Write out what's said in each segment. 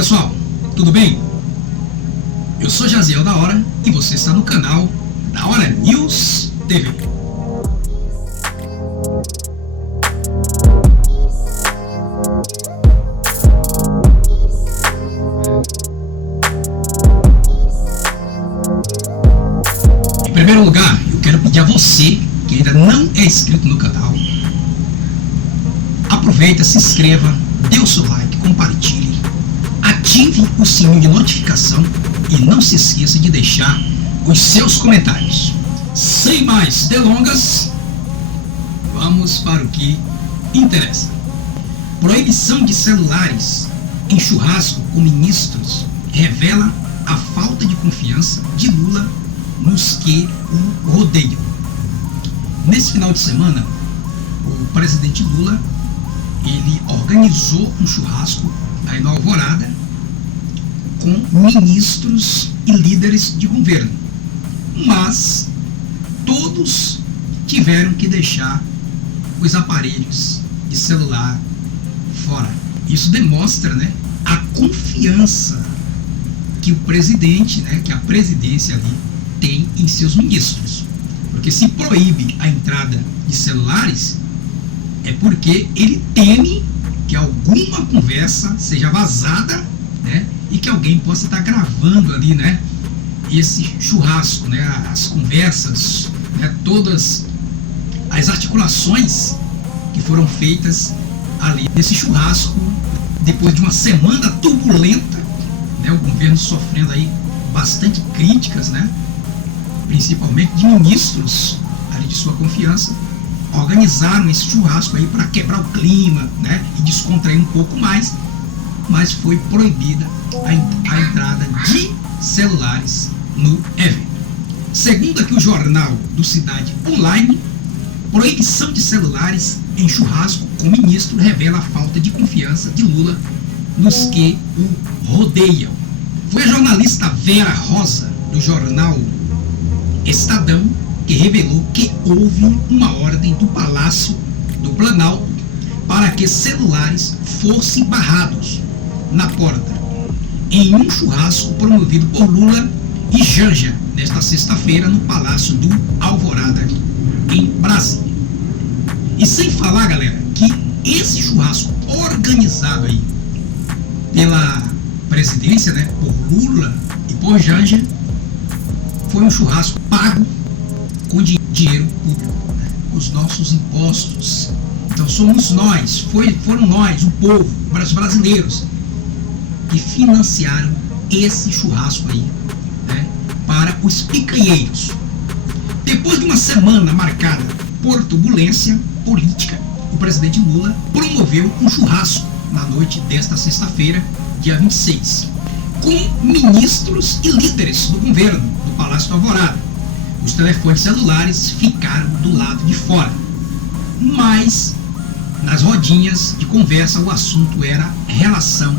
pessoal, tudo bem? Eu sou Jaziel da Hora e você está no canal Da Hora News TV. Em primeiro lugar, eu quero pedir a você que ainda não é inscrito no canal, aproveita, se inscreva, dê o seu like, compartilhe, ative o sininho de notificação e não se esqueça de deixar os seus comentários. Sem mais delongas, vamos para o que interessa. Proibição de celulares em churrasco com ministros revela a falta de confiança de Lula nos que o rodeiam. Nesse final de semana, o presidente Lula ele organizou um churrasco aí na Alvorada com ministros e líderes de governo, mas todos tiveram que deixar os aparelhos de celular fora. Isso demonstra, a confiança que o presidente, que a presidência ali tem em seus ministros. Porque se proíbe a entrada de celulares, é porque ele teme que alguma conversa seja vazada, e que alguém possa estar gravando ali, esse churrasco, as conversas, todas as articulações que foram feitas ali nesse churrasco, depois de uma semana turbulenta, o governo sofrendo aí bastante críticas, principalmente de ministros ali de sua confiança. Organizaram esse churrasco aí para quebrar o clima, e descontrair um pouco mais, mas foi proibida a entrada de celulares no evento. Segundo aqui o jornal do Cidade Online, proibição de celulares em churrasco com ministro revela a falta de confiança de Lula nos que o rodeiam. Foi a jornalista Vera Rosa, do jornal Estadão, que revelou que houve uma ordem do Palácio do Planalto para que celulares fossem barrados na porta em um churrasco promovido por Lula e Janja nesta sexta-feira no Palácio do Alvorada, em Brasília. E sem falar, galera, que esse churrasco organizado aí pela presidência, por Lula e por Janja, foi um churrasco pago com dinheiro público, os nossos impostos. Então somos nós, foram nós, o povo, os brasileiros, que financiaram esse churrasco aí, para os picanheiros. Depois de uma semana marcada por turbulência política, o presidente Lula promoveu um churrasco na noite desta sexta-feira, dia 26, com ministros e líderes do governo do Palácio do Alvorada. Os telefones celulares ficaram do lado de fora, mas nas rodinhas de conversa o assunto era relação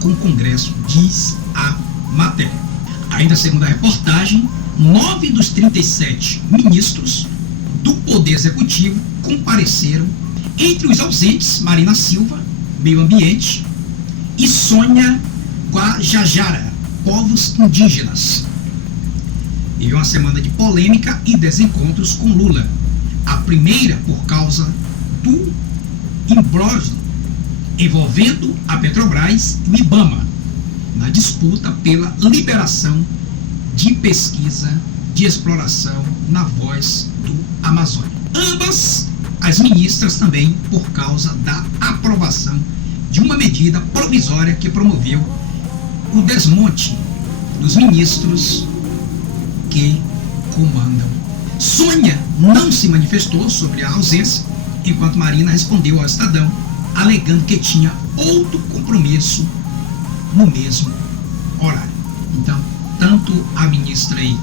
com o Congresso, diz a matéria. Ainda segundo a reportagem, 9 dos 37 ministros do Poder Executivo compareceram. Entre os ausentes, Marina Silva, Meio Ambiente, e Sônia Guajajara, povos indígenas. E uma semana de polêmica e desencontros com Lula. A primeira por causa do imbróglio envolvendo a Petrobras e o IBAMA na disputa pela liberação de pesquisa de exploração na Foz do Amazonas. Ambas as ministras também por causa da aprovação de uma medida provisória que promoveu o desmonte dos ministros que comandam. Sônia não se manifestou sobre a ausência, enquanto Marina respondeu ao Estadão, alegando que tinha outro compromisso no mesmo horário. Então, tanto a ministra aí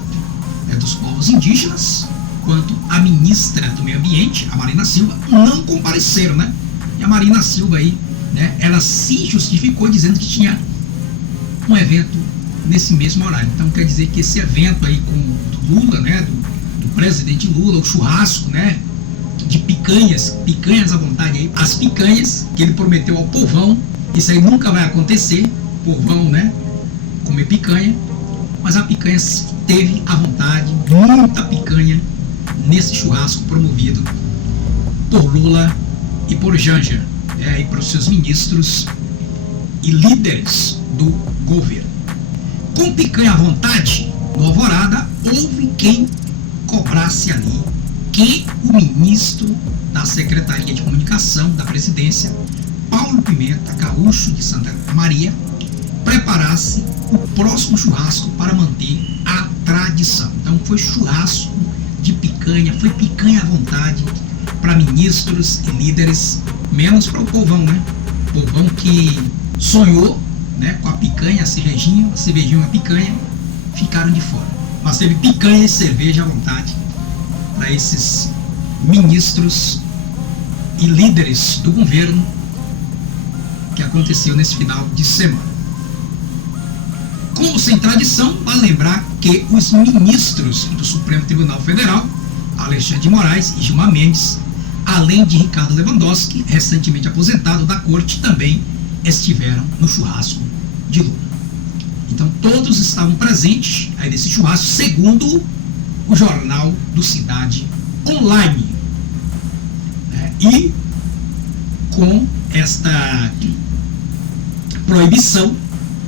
dos povos indígenas, quanto a ministra do Meio Ambiente, a Marina Silva, não compareceram, E a Marina Silva aí, ela se justificou dizendo que tinha um evento nesse mesmo horário. Então quer dizer que esse evento aí com o Lula, do presidente Lula, o churrasco, de picanhas à vontade aí, as picanhas que ele prometeu ao povão, isso aí nunca vai acontecer, povão, né, comer picanha, mas a picanha teve à vontade, muita picanha nesse churrasco promovido por Lula e por Janja, e para os seus ministros e líderes do governo. Com picanha à vontade, no Alvorada, houve quem cobrasse ali que o ministro da Secretaria de Comunicação da Presidência, Paulo Pimenta, gaúcho de Santa Maria, preparasse o próximo churrasco para manter a tradição. Então foi churrasco de picanha, foi picanha à vontade para ministros e líderes, menos para o povão, né? O povão que sonhou, né, com a picanha, a cervejinha e a picanha, ficaram de fora. Mas teve picanha e cerveja à vontade para esses ministros e líderes do governo, que aconteceu nesse final de semana. Como sem tradição, vale lembrar que os ministros do Supremo Tribunal Federal, Alexandre de Moraes e Gilmar Mendes, além de Ricardo Lewandowski, recentemente aposentado da corte, também estiveram no churrasco de Lula. Então todos estavam presentes aí nesse churrasco, segundo o jornal do Cidade Online. E com esta proibição,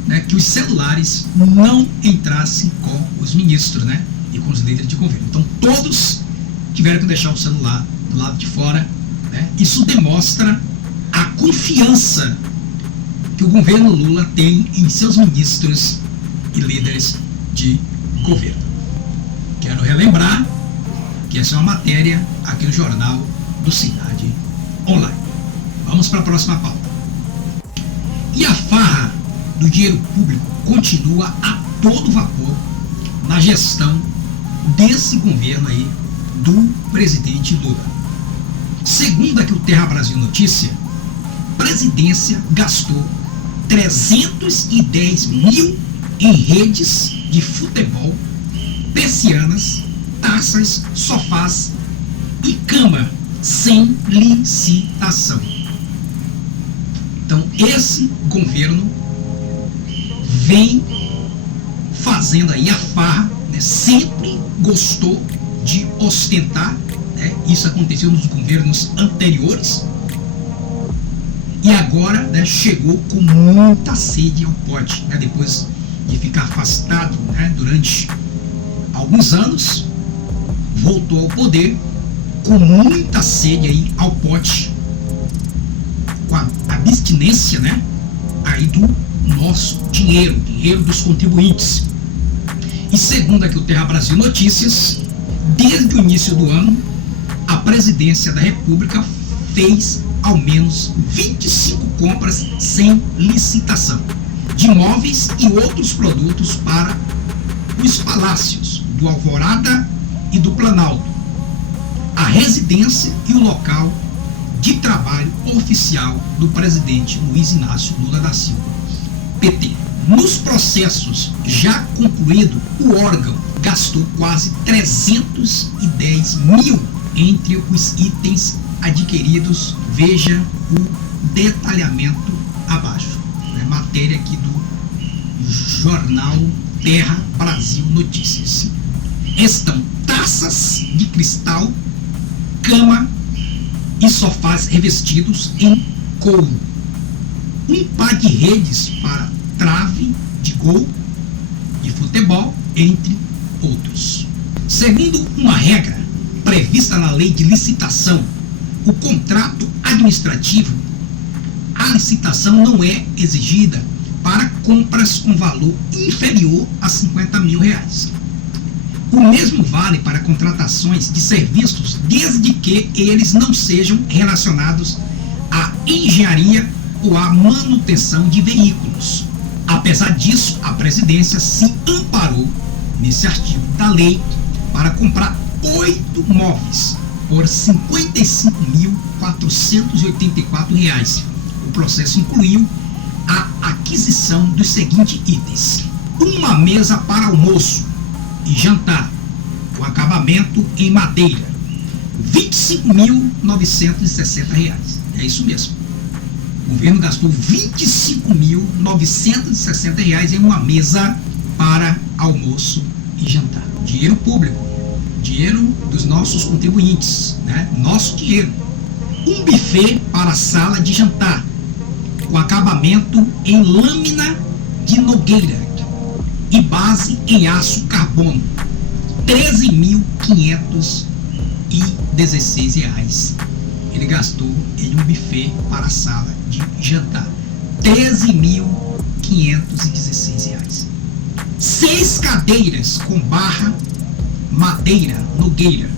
né, que os celulares não entrassem com os ministros, né, e com os líderes de governo. Então todos tiveram que deixar o celular do lado de fora, né? Isso demonstra a confiança que o governo Lula tem em seus ministros e líderes de governo. Quero relembrar que essa é uma matéria aqui no jornal do Cidade Online. Vamos para a próxima pauta. E a farra do dinheiro público continua a todo vapor na gestão desse governo aí do presidente Lula. Segundo aqui o Terra Brasil Notícia, a presidência gastou 310 mil em redes de futebol, persianas, taças, sofás e cama sem licitação. Então esse governo vem fazendo aí a farra, né? Sempre gostou de ostentar, né? Isso aconteceu nos governos anteriores e agora, né, chegou com muita sede ao pote, né? Depois de ficar afastado, né, durante alguns anos, voltou ao poder com muita sede aí ao pote, com a abstinência, né, aí do nosso dinheiro dos contribuintes. E segundo aqui o Terra Brasil Notícias, desde o início do ano, a presidência da República fez ao menos 25 compras sem licitação de móveis e outros produtos para os palácios do Alvorada e do Planalto, a residência e o local de trabalho oficial do presidente Luiz Inácio Lula da Silva, PT. Nos processos já concluídos, o órgão gastou quase 310 mil entre os itens adquiridos. Veja o detalhamento abaixo. É matéria aqui do jornal Terra Brasil Notícias. Estão taças de cristal, cama e sofás revestidos em couro, um par de redes para trave de gol de futebol, entre outros. Segundo uma regra prevista na lei de licitação, o contrato administrativo, a licitação não é exigida para compras com valor inferior a 50 mil reais. O mesmo vale para contratações de serviços, desde que eles não sejam relacionados à engenharia ou à manutenção de veículos. Apesar disso, a presidência se amparou nesse artigo da lei para comprar 8 móveis por R$ 55.484. O processo incluiu a aquisição dos seguintes itens: uma mesa para almoço e jantar, com acabamento em madeira, R$ 25.960. É isso mesmo. O governo gastou R$ 25.960 em uma mesa para almoço e jantar. Dinheiro público, dinheiro dos nossos contribuintes, né? Nosso dinheiro. Um buffet para a sala de jantar, com acabamento em lâmina de nogueira e base em aço carbono. R$ 13.516 ele gastou em um buffet para a sala de jantar. R$ 13.516. 6 cadeiras com barra madeira nogueira, R$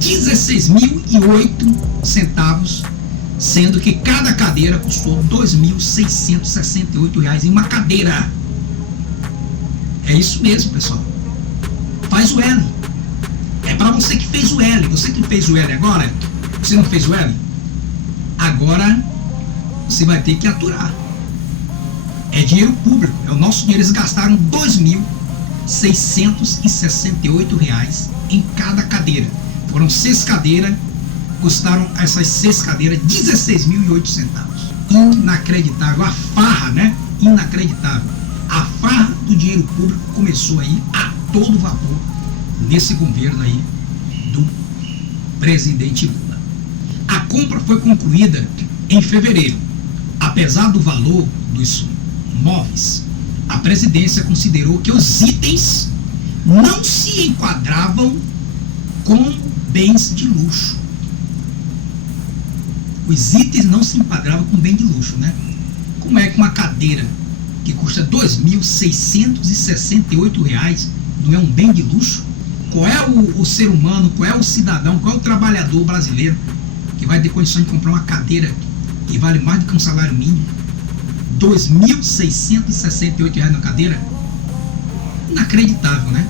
16.008, sendo que cada cadeira custou R$ 2.668 em uma cadeira. É isso mesmo, pessoal. Faz o L. É para você que fez o L. Você que fez o L agora, você não fez o L? Agora você vai ter que aturar. É dinheiro público, é o nosso dinheiro. Eles gastaram R$ 2.668 em cada cadeira. Foram 6 cadeiras, custaram essas 6 cadeiras R$ 16.008. Inacreditável. A farra, né? Inacreditável. A farra do dinheiro público começou aí a todo vapor nesse governo aí do presidente Lula. A compra foi concluída em fevereiro. Apesar do valor dos móveis, a presidência considerou que os itens não se enquadravam com bens de luxo. Os itens não se enquadravam com bem de luxo, né? Como é que uma cadeira que custa R$ 2.668 não é um bem de luxo? Qual é o ser humano, qual é o cidadão, qual é o trabalhador brasileiro que vai ter condições de comprar uma cadeira que vale mais do que um salário mínimo? R$ 2.668 na cadeira? Inacreditável, né?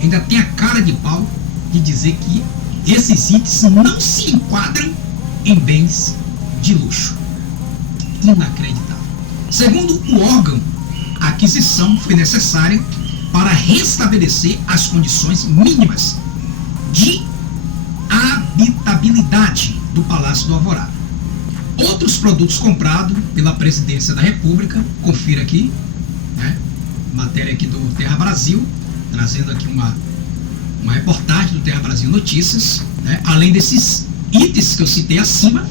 Ainda tem a cara de pau de dizer que esses itens não se enquadram em bens de luxo. Inacreditável. Segundo o órgão, a aquisição foi necessária para restabelecer as condições mínimas de habitabilidade do Palácio do Alvorada. Outros produtos comprados pela Presidência da República, confira aqui, né? Matéria aqui do Terra Brasil, trazendo aqui uma reportagem do Terra Brasil Notícias, né? Além desses itens que eu citei acima,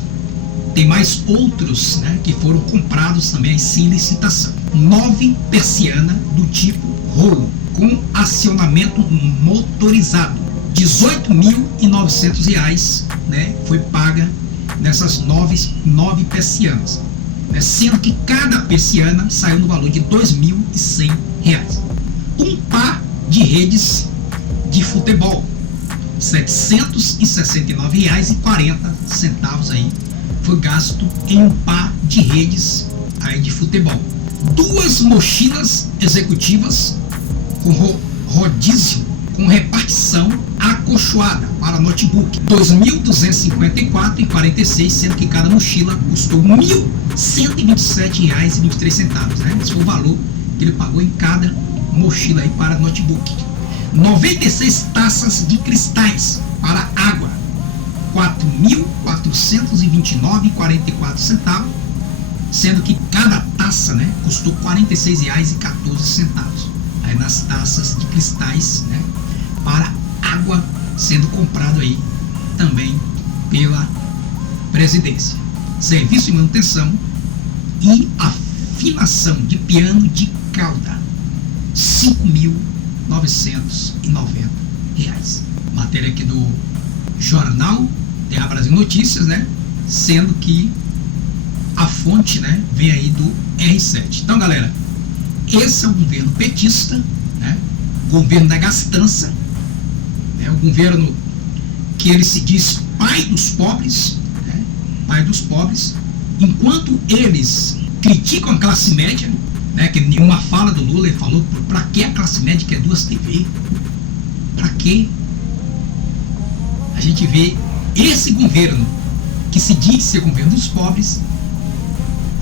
tem mais outros, né, que foram comprados também sem licitação. 9 persianas do tipo rolo, com acionamento motorizado. R$ 18.900, né, foi paga nessas 9 persianas, né, sendo que cada persiana saiu no valor de R$ 2.100. Um par de redes de futebol, R$ 769,40 aí foi gasto em um par de redes aí de futebol. 2 mochilas executivas com rodízio com repartição acolchoada para notebook, R$ 2.254,46, sendo que cada mochila custou R$ 1.127,23, né? Esse foi o valor que ele pagou em cada mochila aí para notebook. 96 taças de cristais para água, R$ 4.429,44, sendo que cada taça, né, custou R$ 46,14. Aí nas taças de cristais, né, para água, sendo comprado aí também pela presidência. Serviço de manutenção e afinação de piano de cauda, R$ 5.990. Matéria aqui do jornal Terra Brasil Notícias, né? Sendo que a fonte, né, vem aí do R7. Então, galera, esse é o governo petista, né? Governo da gastança, né? O governo que ele se diz pai dos pobres, né? Pai dos pobres, enquanto eles criticam a classe média, né? Que em uma fala do Lula ele falou: para que a classe média quer 2 TV? Para que? A gente vê esse governo que se diz ser governo dos pobres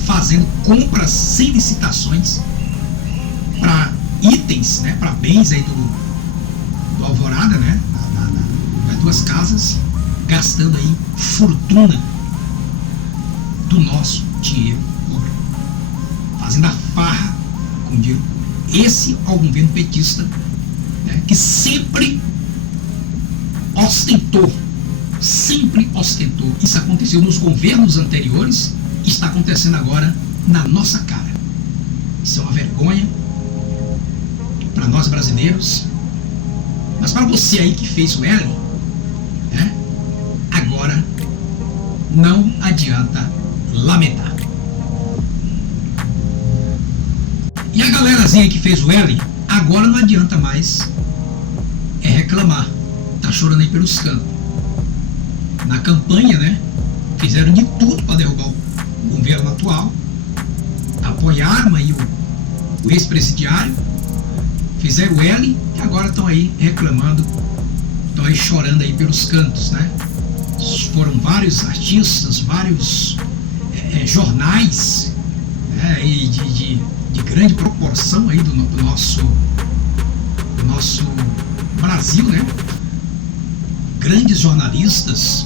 fazendo compras sem licitações para itens, né, para bens aí do Alvorada, né, das 2 casas, gastando aí fortuna do nosso dinheiro fazendo a farra com o dinheiro. Esse é o governo petista, né, que sempre ostentou, isso aconteceu nos governos anteriores, está acontecendo agora na nossa cara. Isso é uma vergonha para nós brasileiros, mas para você aí que fez o L, né, agora não adianta lamentar. E a galerazinha que fez o L, agora não adianta mais reclamar, tá chorando aí pelos cantos. Na campanha, né, fizeram de tudo para derrubar o governo atual, apoiaram aí o ex-presidiário, fizeram o L e agora estão aí reclamando, estão aí chorando aí pelos cantos, né? Foram vários artistas, vários jornais, né, e de grande proporção aí do nosso Brasil, né? Grandes jornalistas,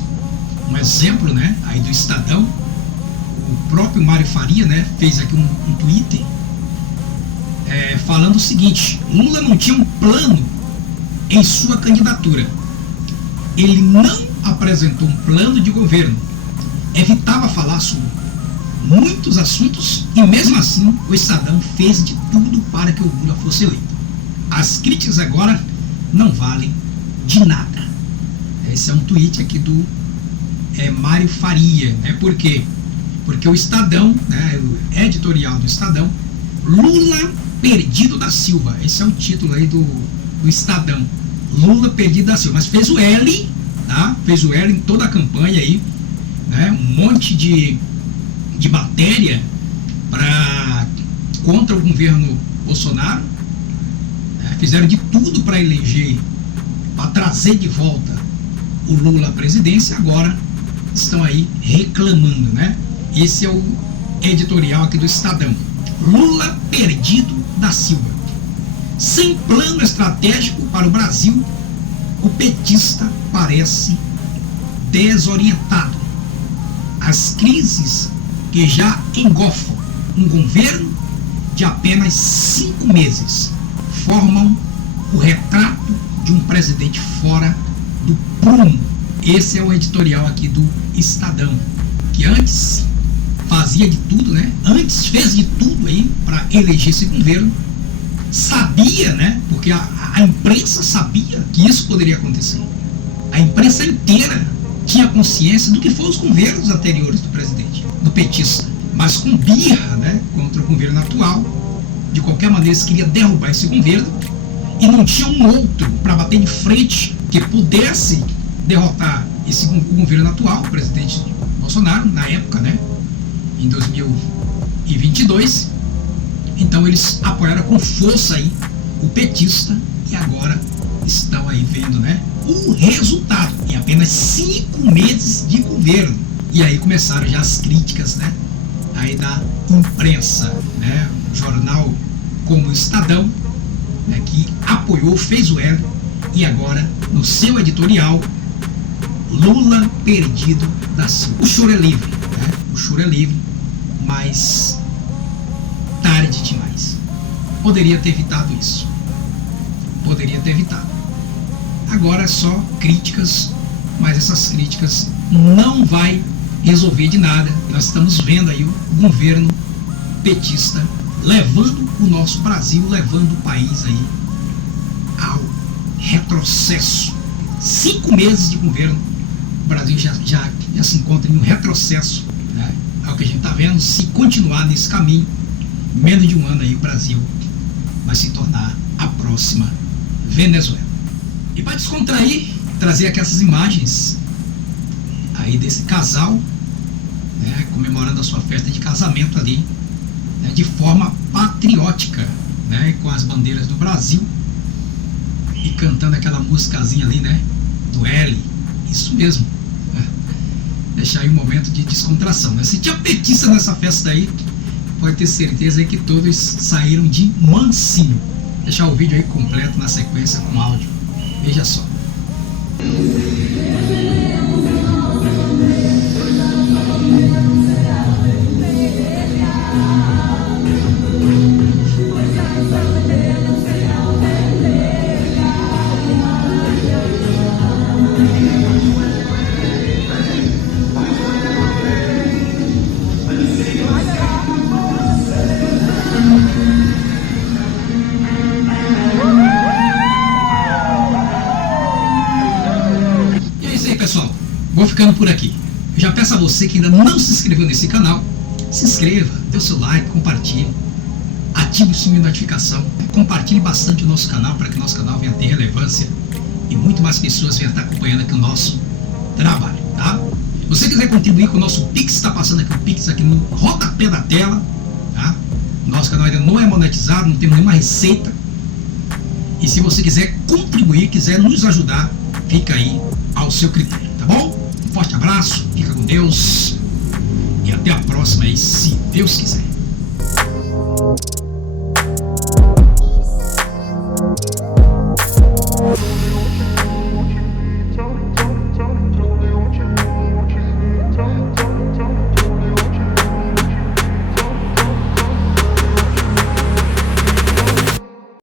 um exemplo, né, aí do Estadão, o próprio Mário Faria, né, fez aqui um Twitter falando o seguinte: Lula não tinha um plano em sua candidatura, ele não apresentou um plano de governo, evitava falar sobre muitos assuntos e mesmo assim o Estadão fez de tudo para que o Lula fosse eleito. As críticas agora não valem de nada. Esse é um tweet aqui do Mário Faria, né? Por quê? Porque o Estadão, né, o editorial do Estadão, Lula perdido da Silva, esse é o título aí do Estadão, Lula perdido da Silva, mas fez o L, tá? Fez o L em toda a campanha aí, né? Um monte de matéria contra o governo Bolsonaro, né? Fizeram de tudo para eleger, para trazer de volta o Lula à presidência, agora estão aí reclamando, né? Esse é o editorial aqui do Estadão. Lula perdido da Silva. Sem plano estratégico para o Brasil, o petista parece desorientado. As crises que já engolfam um governo de apenas 5 meses formam o retrato de um presidente fora do prumo. Esse é o editorial aqui do Estadão, que antes fazia de tudo, né? Antes fez de tudo aí para eleger esse governo. Sabia, né? Porque a imprensa sabia que isso poderia acontecer. A imprensa inteira tinha consciência do que foram os governos anteriores do presidente, do petista. Mas com birra, né, contra o governo atual, de qualquer maneira eles queriam derrubar esse governo e não tinha um outro para bater de frente que pudesse derrotar o governo atual, o presidente Bolsonaro, na época, né, em 2022. Então eles apoiaram com força aí o petista e agora estão aí vendo, né, o resultado em apenas 5 meses de governo. E aí começaram já as críticas, né, aí da imprensa, né, jornal como o Estadão, né, que apoiou, fez o L, e agora no seu editorial, Lula perdido da Silva. O choro é livre, né? O choro é livre, mas tarde demais. Poderia ter evitado isso. Poderia ter evitado. Agora é só críticas, mas essas críticas não vai resolver de nada. Nós estamos vendo aí o governo petista levando o nosso Brasil, levando o país aí ao retrocesso. 5 meses de governo, o Brasil já se encontra em um retrocesso, né? É o que a gente está vendo. Se continuar nesse caminho, menos de um ano aí o Brasil vai se tornar a próxima Venezuela. E para descontrair, trazer aqui essas imagens aí desse casal, né, comemorando a sua festa de casamento ali, né, de forma patriótica, né, com as bandeiras do Brasil e cantando aquela musicazinha ali, né, do L. Isso mesmo, né? Deixar aí um momento de descontração, né? Se tinha petista nessa festa aí, pode ter certeza aí que todos saíram de mansinho. Deixar o vídeo aí completo na sequência com áudio. Veja só. ficando por aqui. Eu já peço a você que ainda não se inscreveu nesse canal, se inscreva, dê o seu like, compartilhe, ative o sininho de notificação, compartilhe bastante o nosso canal para que o nosso canal venha a ter relevância e muito mais pessoas venham estar acompanhando aqui o nosso trabalho, tá? Se você quiser contribuir com o nosso Pix, está passando aqui o Pix aqui no rodapé da tela, tá? Nosso canal ainda não é monetizado, não tem nenhuma receita. E se você quiser contribuir, quiser nos ajudar, fica aí ao seu critério, tá bom? Um forte abraço, fica com Deus e até a próxima aí, se Deus quiser.